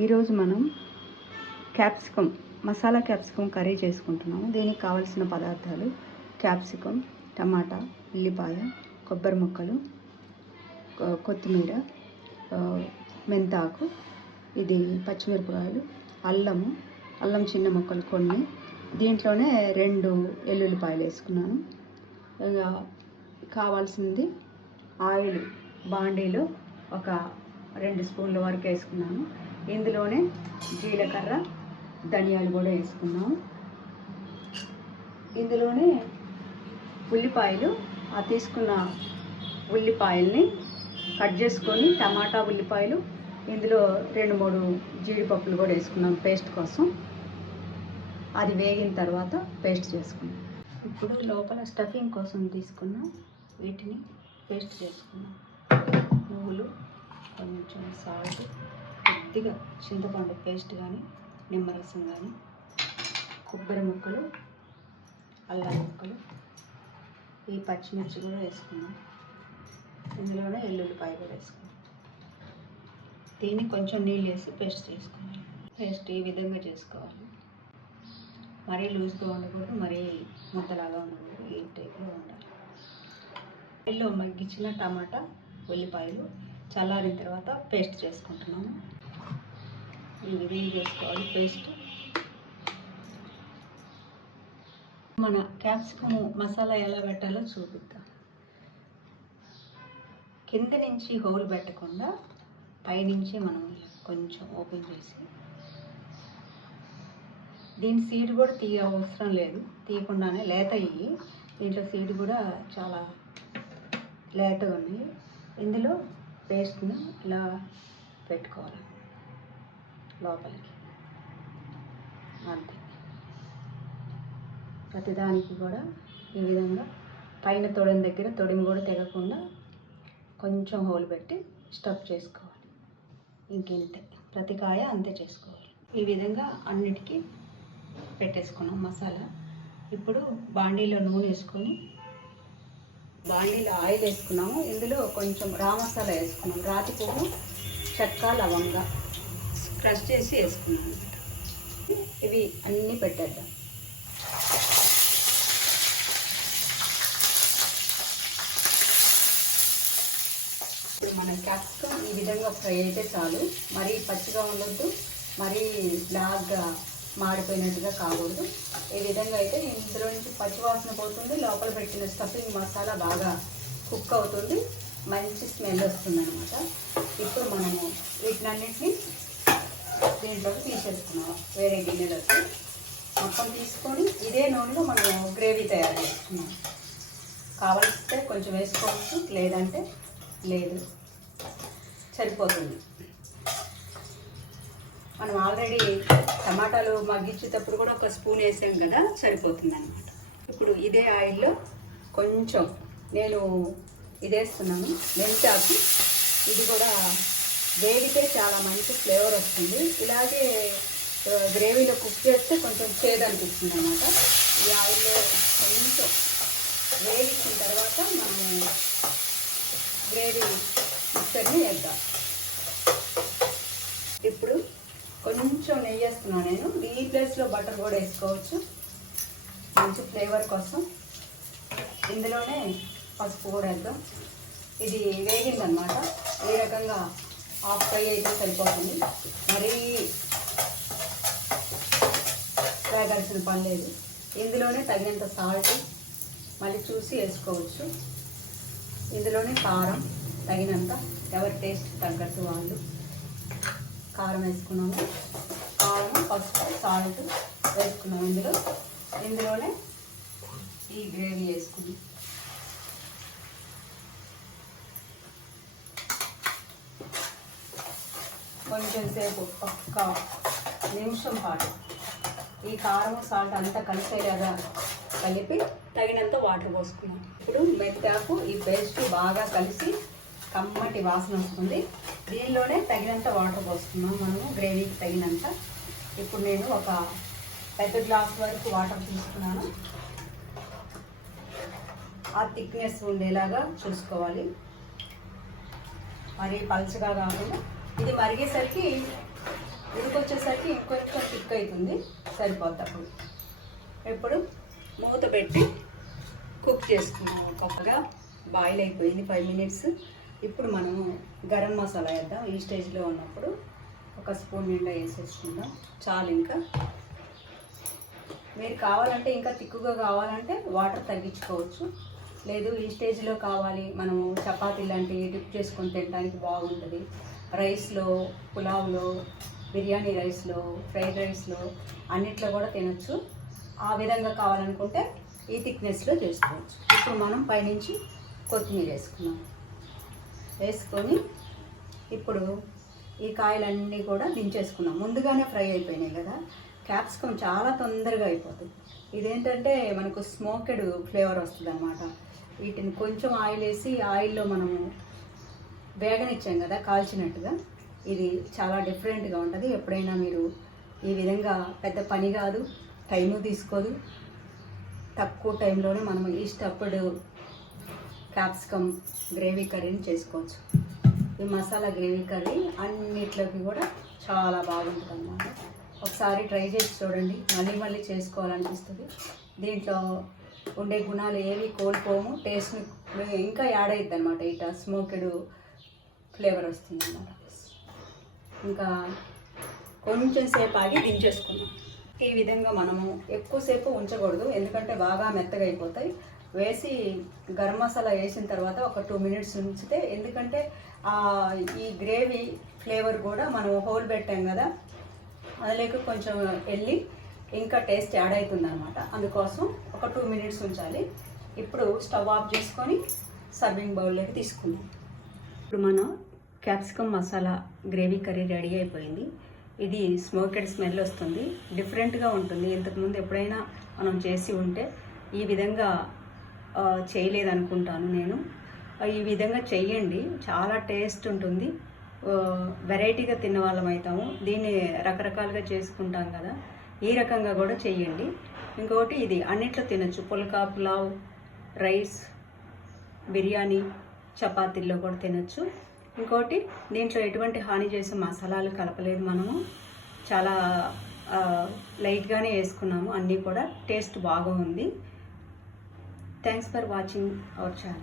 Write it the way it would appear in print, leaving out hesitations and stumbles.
ఈరోజు మనం capsicum masala capsicum curry చేసుకుంటున్నాము. దీనికి కావలసిన పదార్థాలు క్యాప్సికమ్, టమాటా, ఉల్లిపాయ, కొబ్బరి ముక్కలు, కొత్తిమీర, మెంతాకు, ఇది పచ్చిమిరపకాయలు, అల్లం చిన్న ముక్కలు కొన్ని, దీంట్లోనే 2 ఎల్లుల్లిపాయలు వేసుకున్నాను. కావాల్సింది ఆయిల్ బాండీలో ఒక 2 స్పూన్ల వరకు వేసుకున్నాను. ఇందులోనే జీలకర్ర, ధనియాలు కూడా వేసుకున్నాము. ఇందులోనే ఉల్లిపాయలు, ఆ తీసుకున్న ఉల్లిపాయల్ని కట్ చేసుకొని, టమాటా, ఉల్లిపాయలు, ఇందులో 2-3 జీడిపప్పులు కూడా వేసుకున్నాం పేస్ట్ కోసం. అది వేగిన తర్వాత పేస్ట్ చేసుకున్నాం. ఇప్పుడు లోపల స్టఫింగ్ కోసం తీసుకున్న వీటిని పేస్ట్ చేసుకున్నాం. నువ్వులు, కొంచెం సాల్ట్, కొద్దిగా చింతపండు పేస్ట్ కానీ నిమ్మరసం కానీ, కొబ్బరి ముక్కలు, అల్లం ముక్కలు, ఈ పచ్చిమిర్చి కూడా వేసుకున్నాం. ఇందులోనే ఎల్లుల్లిపాయ కూడా వేసుకున్నాం. దీన్ని కొంచెం నీళ్ళు వేసి పేస్ట్ చేసుకున్నాం. పేస్ట్ ఈ విధంగా చేసుకోవాలి. మరీ లూజ్గా ఉండకూడదు, మరీ ముద్దలాగా ఉండకూడదు, ఈ టైప్లో ఉండాలి. ఆయిల్లో మగ్గించిన టమాటా, ఉల్లిపాయలు చల్లారిన తర్వాత పేస్ట్ చేసుకుంటున్నాము. ఈ విధంగా చేసుకోవాలి పేస్ట్. మన క్యాప్సికమ్ మసాలా ఎలా పెట్టాలో చూపిద్దాం. కింద నుంచి హోల్ పెట్టకుండా పైనుంచి మనం కొంచెం ఓపెన్ చేసి, దీని సీడ్ కూడా అవసరం లేదు, తీయకుండానే లేత అయ్యి, దీంట్లో సీడ్ కూడా చాలా లేతగా ఉన్నాయి. ఇందులో పేస్ట్ని ఇలా పెట్టుకోవాలి లోపలికి, అంతే. ప్రతిదానికి కూడా ఈ విధంగా పైన తొడిమ దగ్గర తొడిమ కూడా తెగకుండా కొంచెం హోల్ పెట్టి స్టఫ్ చేసుకోవాలి. ఇంకెంతే, ప్రతి కాయ అంతే చేసుకోవాలి. ఈ విధంగా అన్నిటికీ పెట్టేసుకున్నాం మసాలా. ఇప్పుడు బాండీలో నూనె వేసుకొని, బాండీలో ఆయిల్ వేసుకున్నాము. ఇందులో కొంచెం రా మసాలా వేసుకున్నాం. రాతి పువ్వు, చెక్క, లవంగా క్రష్ చేసి వేసుకున్నాం. ఇవి అన్నీ పెట్టేద్దాం. ఇప్పుడు మన క్యాప్సికమ్ ఈ విధంగా ఫ్రై అయితే చాలు. మరీ పచ్చిగా ఉండొద్దు, మరీ బ్లాక్గా మాడిపోయినట్టుగా కాకూడదు. ఈ విధంగా అయితే ఇందులో నుంచి పచ్చివాసన పోతుంది, లోపల పెట్టిన స్టఫింగ్ మసాలా బాగా కుక్ అవుతుంది, మంచి స్మెల్ వస్తుంది అనమాట. ఇప్పుడు మనము వీటినన్నిటిని దీంట్లోకి తీసేసుకున్నాం. వేరే గిన్నెలోకి మొత్తం తీసుకొని ఇదే నూనెలో మనము గ్రేవీ తయారు చేసుకున్నాం. కావాల్సితే కొంచెం వేసుకోవచ్చు, లేదంటే లేదు, సరిపోతుంది. మనం ఆల్రెడీ టమాటాలు మగ్గించేటప్పుడు కూడా 1 స్పూన్ వేసాం కదా, సరిపోతుంది అనమాట. ఇప్పుడు ఇదే ఆయిల్లో కొంచెం నేను ఇది వేస్తున్నాను, మెంతాకు. ఇది కూడా వేడితే చాలా మంచి ఫ్లేవర్ వస్తుంది. ఇలాగే గ్రేవీలో కుక్ చేస్తే కొంచెం చేదు అనిపిస్తుంది అనమాట. ఈ ఆయిల్లో కొంచెం వేగించిన తర్వాత మనము గ్రేవీ మిక్సర్ని వేద్దాం. ఇప్పుడు కొంచెం నెయ్యి వేస్తున్నాను నేను. ఈ ప్లేస్లో బటర్ కూడా వేసుకోవచ్చు, మంచి ఫ్లేవర్ కోసం. ఇందులోనే పసుపు కూడా వేద్దాం. ఇది వేగిందనమాట. ఈ రకంగా హాఫ్ ఫ్రై అయితే సరిపోతుంది, మరీ వేగాల్సిన పని లేదు. ఇందులోనే తగినంత సాల్ట్ మళ్ళీ చూసి వేసుకోవచ్చు. ఇందులోనే కారం తగినంత, ఎవరి టేస్ట్ తగ్గట్టు వాళ్ళు కారం వేసుకున్నాము. కారం, పసుపు, సాల్ట్ వేసుకున్నాము. ఇందులోనే ఈ గ్రేవీ వేసుకున్నాం. కొంచెం సేపు, ఒక్క నిమిషం పాటు ఈ కారం, సాల్ట్ అంతా కలిసేలాగా కలిపి తగినంత వాటర్ పోసుకున్నాం. ఇప్పుడు మెంతాకు, ఈ పేస్ట్ బాగా కలిసి కమ్మటి వాసన వస్తుంది. దీనిలోనే తగినంత వాటర్ పోసుకున్నాం మనము, గ్రేవీకి తగినంత. ఇప్పుడు నేను ఒక పెద్ద గ్లాస్ వరకు వాటర్ తీసుకున్నాను. ఆ థిక్నెస్ ఉండేలాగా చూసుకోవాలి, మరీ పలుచగా కాకుండా. ఇది మరిగేసరికి ఉడికొచ్చేసరికి ఇంకొంచెం థిక్ అవుతుంది, సరిపోద్ది అప్పుడు. ఇప్పుడు మూత పెట్టి కుక్ చేసుకున్నాము. కొత్తగా బాయిల్ అయిపోయింది 5 మినిట్స్. ఇప్పుడు మనము గరం మసాలా వేద్దాం. ఈ స్టేజ్లో ఉన్నప్పుడు 1 స్పూన్ నిండా వేసేసుకుందాం చాలు. ఇంకా మీరు కావాలంటే ఇంకా తిక్కుగా కావాలంటే వాటర్ తగ్గించుకోవచ్చు. లేదు ఈ స్టేజ్లో కావాలి మనము చపాతీ లాంటివి డిప్ చేసుకొని తినడానికి బాగుంటుంది. రైస్లో, పులావ్లో, బిర్యానీ రైస్లో, ఫ్రైడ్ రైస్లో అన్నిట్లో కూడా తినచ్చు. ఆ విధంగా కావాలనుకుంటే ఈ థిక్నెస్లో చేసుకోవచ్చు. ఇప్పుడు మనం పైనుంచి కొత్తిమీర వేసుకొని ఇప్పుడు ఈ కాయలన్నీ కూడా దించేసుకున్నాం. ముందుగానే ఫ్రై అయిపోయినాయి కదా. క్యాప్సికమ్ చాలా తొందరగా అయిపోతుంది. ఇదేంటంటే మనకు స్మోకెడ్ ఫ్లేవర్ వస్తుంది అన్నమాట. వీటిని కొంచెం ఆయిల్ వేసి ఆయిల్లో మనము వేగనిచ్చాం కదా కాల్చినట్టుగా, ఇది చాలా డిఫరెంట్గా ఉంటుంది. ఎప్పుడైనా మీరు ఈ విధంగా, పెద్ద పని కాదు, టైము తీసుకోదు, తక్కువ టైంలోనే మనం ఇష్టపడు క్యాప్సికమ్ గ్రేవీ కర్రీని చేసుకోవచ్చు. ఈ మసాలా గ్రేవీ కర్రీ అన్నిట్లోకి కూడా చాలా బాగుంటుంది అన్నమాట. ఒకసారి ట్రై చేసి చూడండి, మళ్ళీ మళ్ళీ చేసుకోవాలనిపిస్తుంది. దీంట్లో ఉండే గుణాలు ఏవి కోల్పోము, టేస్ట్ ఇంకా యాడ్ అవుతుంది అనమాట. ఇట్లా స్మోకెడ్ ఫ్లేవర్ వస్తుంది అన్నమాట. ఇంకా కొంచెం సేపు ఆగి దించేసుకున్నాం. ఈ విధంగా మనము ఎక్కువసేపు ఉంచకూడదు, ఎందుకంటే బాగా మెత్తగా అయిపోతాయి. వేసి గరం మసాలా వేసిన తర్వాత ఒక 2 మినిట్స్ ఉంచితే, ఎందుకంటే ఈ గ్రేవీ ఫ్లేవర్ కూడా మనం హోల్ పెట్టాం కదా, అందులోకి కొంచెం వెళ్ళి ఇంకా టేస్ట్ యాడ్ అవుతుంది అనమాట. అందుకోసం ఒక 2 మినిట్స్ ఉంచాలి. ఇప్పుడు స్టవ్ ఆఫ్ చేసుకొని సర్వింగ్ బౌల్లోకి తీసుకుందాం. ఇప్పుడు మనం capsicum masala gravy curry ready అయిపోయింది. ఇది స్మోకెడ్ స్మెల్ వస్తుంది, డిఫరెంట్గా ఉంటుంది. ఇంతకుముందు ఎప్పుడైనా మనం చేసి ఉంటే ఈ విధంగా చేయలేదనుకుంటాను నేను. ఈ విధంగా చెయ్యండి, చాలా టేస్ట్ ఉంటుంది. వెరైటీగా తిన్న వాళ్ళం అవుతాము. దీన్ని రకరకాలుగా చేసుకుంటాం కదా, ఈ రకంగా కూడా చెయ్యండి. ఇంకొకటి, ఇది అన్నిట్లో తినచ్చు. పుల్కా, పులావ్, రైస్, బిర్యానీ, చపాతీల్లో కూడా తినచ్చు. ఇంకోటి, దీంట్లో ఎటువంటి హాని చేసే మసాలాలు కలపలేదు మనము, చాలా లైట్గానే వేసుకున్నాము. అన్నీ కూడా టేస్ట్ బాగా ఉంది. Thanks for watching our channel.